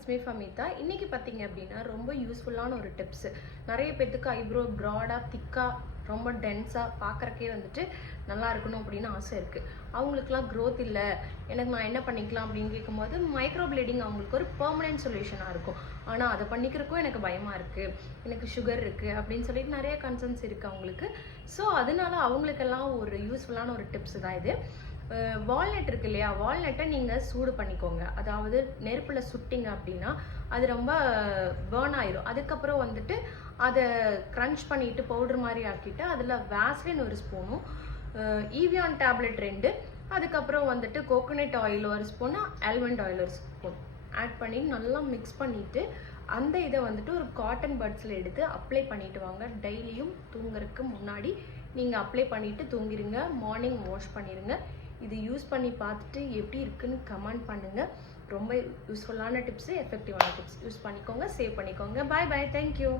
It's me Famida. இன்னைக்கு பார்த்தீங்க அப்படின்னா ரொம்ப யூஸ்ஃபுல்லான ஒரு டிப்ஸ். நிறைய பேத்துக்கு ஐப்ரோ ப்ராடாக திக்காக ரொம்ப டென்ஸாக பார்க்குறக்கே வந்துட்டு நல்லா இருக்கணும் அப்படின்னு ஆசை இருக்குது. அவங்களுக்குலாம் க்ரோத் இல்லை, எனக்கு நான் என்ன பண்ணிக்கலாம் அப்படின்னு கேட்கும்போது மைக்ரோ பிளேடிங் அவங்களுக்கு ஒரு பெர்மனெண்ட் சொல்யூஷனாக இருக்கும். ஆனால் அதை பண்ணிக்கிறக்கும் எனக்கு பயமாக இருக்குது, எனக்கு சுகர் இருக்குது அப்படின்னு சொல்லிட்டு நிறைய கன்சர்ன்ஸ் இருக்குது அவங்களுக்கு. ஸோ அதனால அவங்களுக்கெல்லாம் ஒரு யூஸ்ஃபுல்லான ஒரு டிப்ஸ் தான் இது. வால்நட் இருக்கு இல்லையா, வால்நட்டை நீங்கள் சூடு பண்ணிக்கோங்க. அதாவது நெருப்பில் சுட்டிங்க அப்படின்னா அது ரொம்ப பேர்ன் ஆயிரும். அதுக்கப்புறம் வந்துட்டு அதை க்ரன்ச் பண்ணிட்டு பவுடர் மாதிரி ஆக்கிட்டு அதில் வேஸ்லின் ஒரு ஸ்பூனும் ஈவியான் டேப்லெட் 2, அதுக்கப்புறம் வந்துட்டு கோகோனட் ஆயில் ஒரு ஸ்பூன், ஆல்மண்ட் ஆயில் ஒரு ஸ்பூன் ஆட் பண்ணி நல்லா மிக்ஸ் பண்ணிவிட்டு அந்த இதை வந்துட்டு ஒரு காட்டன் பட்ஸில் எடுத்து அப்ளை பண்ணிட்டு வாங்க. டெய்லியும் தூங்குறதுக்கு முன்னாடி நீங்கள் அப்ளை பண்ணிவிட்டு தூங்கிடுங்க. மார்னிங் வாஷ் பண்ணிடுங்க. இது யூஸ் பண்ணி பார்த்துட்டு எப்படி இருக்குன்னு கமெண்ட் பண்ணுங்கள். ரொம்ப யூஸ்ஃபுல்லான டிப்ஸு, எஃபெக்டிவான டிப்ஸ். யூஸ் பண்ணிக்கோங்க, சேவ் பண்ணிக்கோங்க. பாய் பாய், தேங்க்யூ.